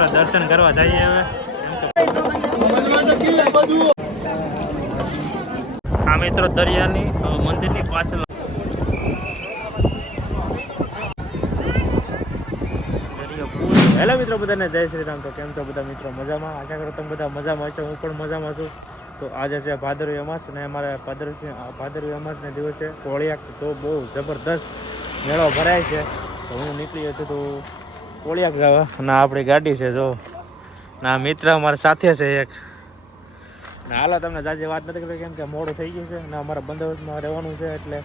મિત્રો દર્શન કરવા જઈએ હવે. આ મિત્રો દરિયાની મંદિરની પાછળ હેલો મિત્રો બધાને જય શ્રી રામ. તો કેમ છો બધા મિત્રો? મજામાં? આશા કરું તમે બધા મજામાં હશો. હું પણ મજામાં છું. તો આજે છે ભાદરવી અમાસ અને અમારે ભાદરવી અમાસના દિવસે કોળિયાક તો બહુ જબરદસ્ત મેળો ભરાય છે. તો હું નીકળી ગયો છું તો કોળિયાક જવા અને આપણી ગાડી છે જો ના મિત્ર અમારા સાથે છે એક. ને હાલો તમને જાજે વાત નથી કરી કેમ કે મોડું થઈ ગયું છે અને અમારા બંદોબસ્તમાં રહેવાનું છે એટલે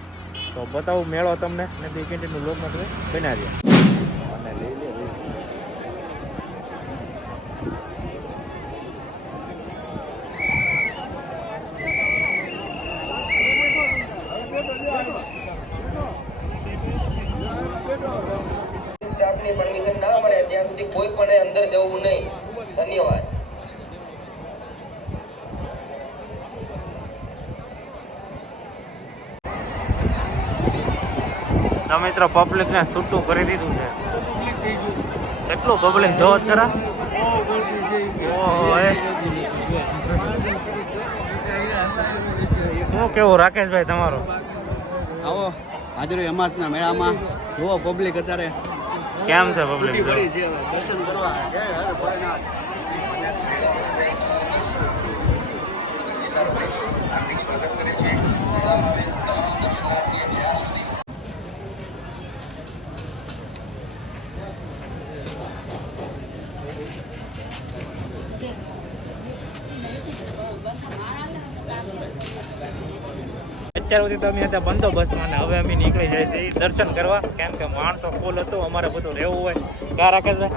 તો બતાવું મેળો તમને ને બી કેન્ટીનનું બ્લોગમાં તમે બનાવી દે. પરમિશન ના મળે ત્યાં સુધી કોઈ પણ અંદર જવું નહીં. ધન્યવાદ. તો મિત્રો પબ્લિકને છૂટું કરી દીધું છે. કેટલું પબ્લિક જોવો ખરા. શું કેવું રાકેશભાઈ તમારો? આવો ભાદરવી અમાસના મેળામાં જુઓ પબ્લિક અત્યારે કેમ છે પબ્લિક? દર્શન કરવા અત્યાર સુધી તો અમે હતા બંદોબસ્તમાં ને હવે અમે નીકળી જાય છે દર્શન કરવા કેમ કે માણસો ફૂલ હતું. અમારે બધું રહેવું હોય ક્યાં રાકેશભાઈ?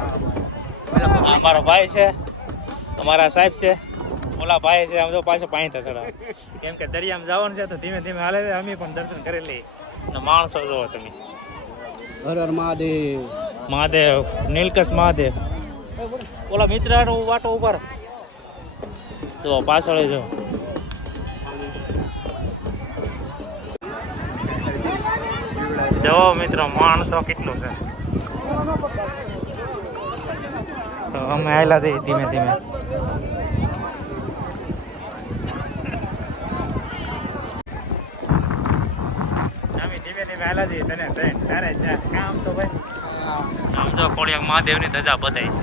અમારો ભાઈ છે, અમારા સાહેબ છે, ઓલા ભાઈ છે. આમ તો પાછો પાણી થતા કેમ કે દરિયામાં જવાનું છે તો ધીમે ધીમે હાલે છે. અમે પણ દર્શન કરી લઈએ અને માણસો જોવો તમે. હર હર મહાદેવ. મહાદેવ, નીલકંઠ મહાદેવ. ઓલા મિત્ર વાટો ઉપર તો પાછળ જો જો મિત્રો માણસો કેટલું છે. તો અમે આવેલા દઈએ ધીમે ધીમે. અમે ધીમે ધીમે આવેલા દઈએ તને તારે કામ તો ભાઈ આમ તો કોળિયાક મહાદેવની ધજા બધાય છે.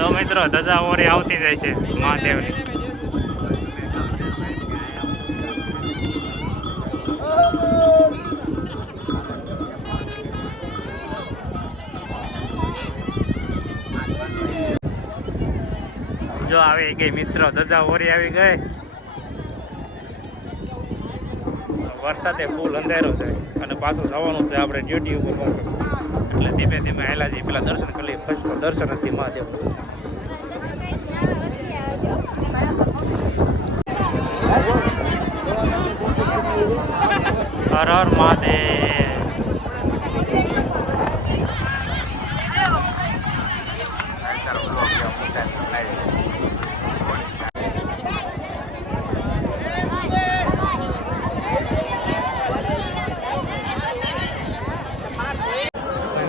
તો મિત્રો ધજા ઓરી આવતી જાય છે મહાદેવની. જો આવી ગઈ મિત્રો ધજા ઓરી આવી ગઈ. વરસાદે ફૂલ અંધારો છે અને પાછું જવાનું છે આપણે ડ્યુટી ઉપર પાછું એટલે ધીમે ધીમે આવેલા જઈએ. પેલા દર્શન કરી લઈએ. ફર્સ્ટ દર્શન હતી મહાદેવ. હર હર મહાદેવ.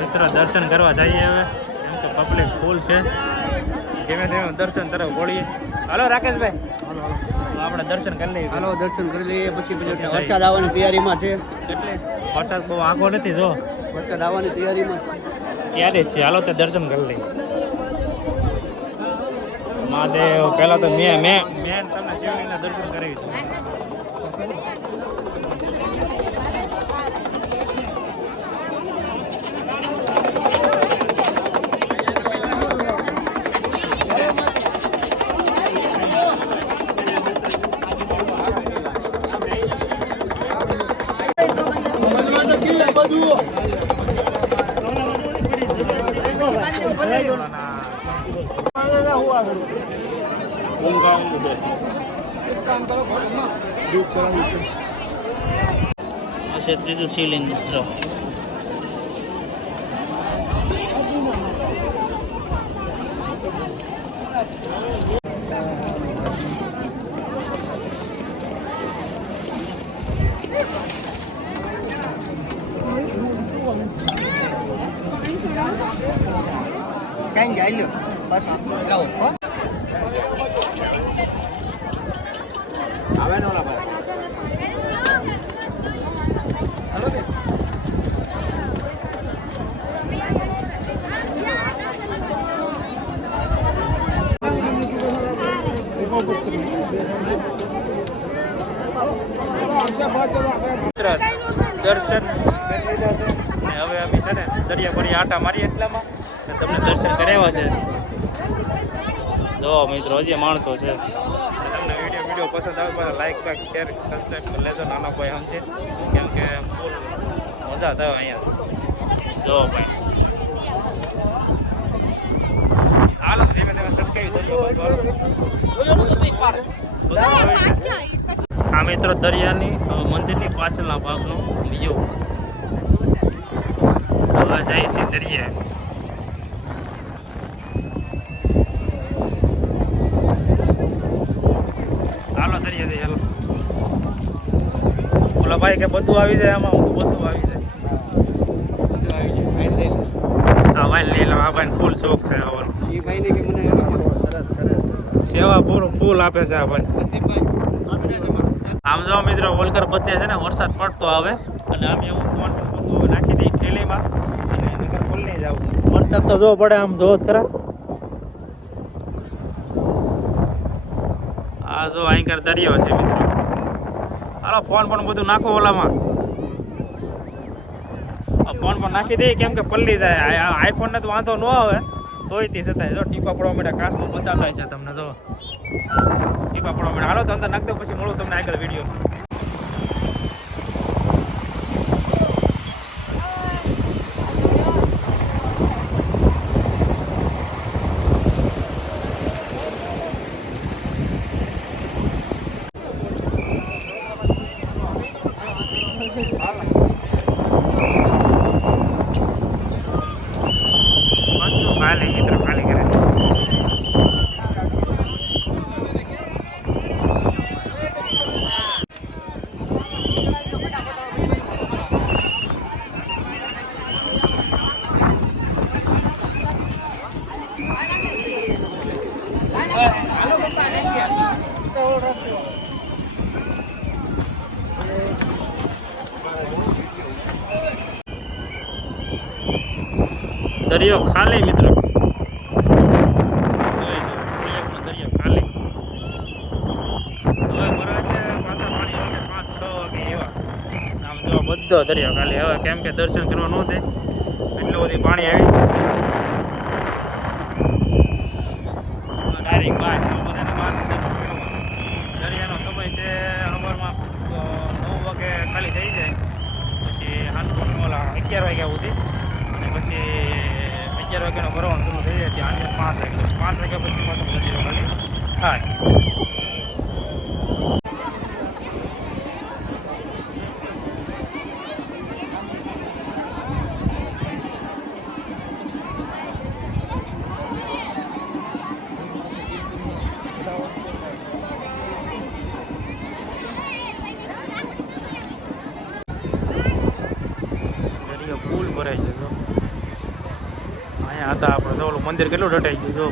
મિત્રો દર્શન કરવા જઈએ હવે કેમ કે પબ્લિક ફૂલ છે. ધીમે ધીમે દર્શન તરફ વળીએ. હાલો રાકેશભાઈ આપણે દર્શન કરી લઈએ. હાલો દર્શન કરી લઈએ પછી વરસાદ આવવાની તૈયારીમાં છે. એટલે વરસાદ બહુ આંખો નથી જો વરસાદ આવવાની તૈયારીમાં છે ત્યારે જ છે. હાલો તો દર્શન કરી લઈએ. મહાદેવ પહેલા તો મેં તમને શિવલિંગના દર્શન કરાવી દીધું. ત્રીજું શિવલિંગ મિત્રો. દર્શન કરી લીધા છે અને હવે અમે છે ને દરિયા પડી આટા મારીએ એટલામાં ને તમને દર્શન કરાવ્યા છે. જો મિત્રો હજી માણસો છે. તમને વિડીયો પસંદ આવે તો લાઈક શેર સબસ્ક્રાઈબ કરી લેજો. નાના ભાઈ આમ છે કેમ કે ફૂલ મજા થાય અહીંયા. જો ભાઈ હાલો ધીમે ધીમે સટકાવી દો. આ મિત્રો દરિયાની મંદિરની પાછળના ભાગનો વ્યૂ. હવે જાય છે દરિયા. હાલો દરિયા જઈએ હાલો. ઓલા ભાઈ કે બધું આવી જાય આમાં. હું બધું આવી જાય. હા ભાઈ લઈ લો. આ ભાઈ ફૂલ શોખ છે આવવાનો. સેવા ફૂલ આપે છે આ ભાઈ. આમ જો મિત્રો વલકર બધે છે ને વરસાદ પડતો આવે અને અમે એવું ફોન પર બધું નાખી દઈએ થેલીમાં અને નગર ખોલી નહીં જાવ. વરસાદ તો જોવો પડે આમ જોવો જ ખરા. આ જો અહીં કર દરિયો છે મિત્રો. હાલો ફોન પણ બધું નાખો ઓલામાં. ફોન પર નાખી દઈએ કેમ કે પલ્લી જાય. આઈફોન ને તો વાંધો ન આવે તોય તે છતાંય જો ટીપા પડવા માટે કાચમાં બતાવતા છે તમને. જો ટીપા પડવા માટે. હાલો તો અંદર નાખ દો પછી મળું તમને આગળ વિડીયો. ખાલી મિત્રો ખાલી કરે. દરિયો ખાલી મિત્રો. દરિયો ખાલી. હવે ભરાય છે પાછા પાણી આવશે 5-6 વાગે એવા. આમ જો બધો દરિયો ખાલી. હવે કેમ કે દર્શન કરવા ન દે એટલું બધી પાણી આવી ડાયરેક્ટ બહાર બધાને બહાર દર્શન કરવા. દરિયાનો સમય છે સવારમાં 9 વાગે ખાલી થઈ જાય પછી ઓલા 11 વાગ્યા સુધી અને પછી 11 વાગ્યાનો ભરવાનું શરૂ થઈ જાય ત્યાં 5 વાગે. 5 વાગ્યા પછી પાછું દરિયો ખાલી થાય. દરિયો ફૂલ ભરાઈ ગયો. અહીંયા હતા આપણે તો ઓલું મંદિર કેટલું ડટાઈ ગયું જો.